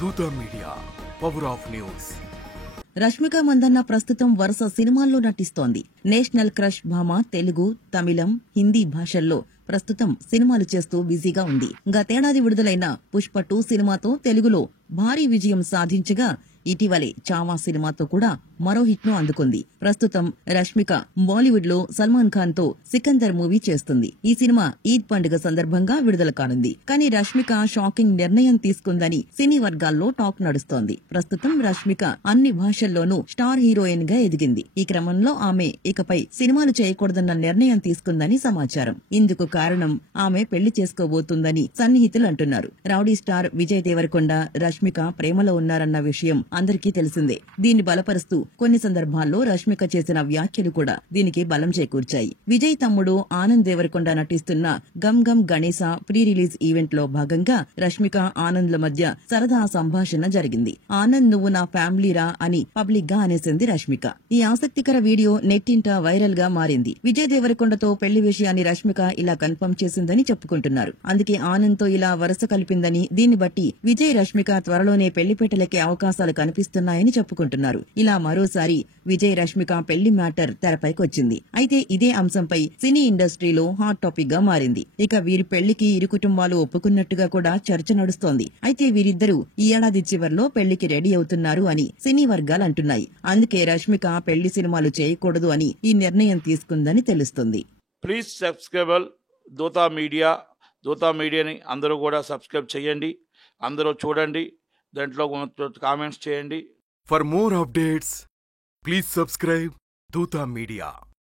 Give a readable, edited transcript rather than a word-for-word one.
దూత media, power of news. Rashmika Mandanna ప్రస్తుతం వరుస సినిమాల్లో నటిస్తోంది. నేషనల్ క్రష్ భామ తెలుగు, తమిళం, హిందీ భాషల్లో ప్రస్తుతం సినిమాలు చేస్తూ బిజీగా ఉంది. గతేడాది విడుదలైన పుష్ప 2 సినిమాతో తెలుగులో భారీ విజయం సాధించగా ఇటీవలే చావా సినిమాతో కూడా మరో హిట్ ను అందుకుంది. ప్రస్తుతం రష్మిక బాలీవుడ్ లో సల్మాన్ ఖాన్ తో సికందర్ మూవీ చేస్తుంది. ఈ సినిమా ఈద్ పండుగ సందర్భంగా విడుదల కానుంది. కానీ రష్మిక షాకింగ్ నిర్ణయం తీసుకుందని సినీ వర్గాల్లో టాక్ నడుస్తోంది. ప్రస్తుతం రష్మిక అన్ని భాషల్లోనూ స్టార్ హీరోయిన్ గా ఎదిగింది. ఈ క్రమంలో ఆమె ఇకపై సినిమాలు చేయకూడదన్న నిర్ణయం తీసుకుందని సమాచారం. ఇందుకు కారణం ఆమె పెళ్లి చేసుకోబోతుందని సన్నిహితులు అంటున్నారు. రౌడీ స్టార్ విజయ్ దేవరకొండ, రష్మిక ప్రేమలో ఉన్నారన్న విషయం అందరికీ తెలిసిందే. దీన్ని బలపరుస్తూ కొన్ని సందర్భాల్లో రష్మిక చేసిన వ్యాఖ్యలు కూడా దీనికి బలం చేకూర్చాయి. విజయ్ తమ్ముడు ఆనంద్ దేవరకొండ నటిస్తున్న Gam Gam Ganesha pre release event లో భాగంగా రష్మిక ఆనంద్ల మధ్య సరదా సంభాషణ జరిగింది. ఆనంద్ నువ్వు నా ఫ్యామిలీరా అని పబ్లిక్ గా అనేసింది రష్మిక. ఈ ఆసక్తికర వీడియో నెట్టింట వైరల్ గా మారింది. విజయ్ దేవరకొండతో పెళ్లి విషయాన్ని రష్మిక ఇలా కన్ఫర్మ్ చేసిందని చెప్పుకుంటున్నారు. అందుకే ఆనంద్ తో ఇలా వరుస కలిపిందని, దీన్ని బట్టి విజయ్ రష్మిక త్వరలోనే పెళ్లిపేటలకే అవకాశాలు కనిపిస్తున్నాయని చెప్పుకుంటున్నారు. ఇలా మరోసారి విజయ్ రష్మిక పెళ్లి మ్యాటర్ తెరపైకొచ్చింది. అయితే ఇదే అంశంపై సినీ ఇండస్ట్రీలో హాట్ టాపిక్ గా మారింది. ఇక వీరి పెళ్లికి ఇరు కుటుంబాలు ఒప్పుకున్నట్టుగా కూడా చర్చ నడుస్తోంది. అయితే వీరిద్దరూ ఈ ఏడాది చివర్లో పెళ్లికి రెడీ అవుతున్నారు అని సినీ వర్గాలు అంటున్నాయి. అందుకే రష్మిక పెళ్లి సినిమాలు చేయకూడదు అని ఈ నిర్ణయం తీసుకుందని తెలుస్తుంది. ప్లీజ్ సబ్స్క్రైబ్ దూత మీడియా. దూత మీడియాని అందరూ కూడా సబ్స్క్రైబ్ చేయండి, అందరూ చూడండి, దాంట్లో కామెంట్స్ చేయండి. For more updates, please subscribe దూత మీడియా.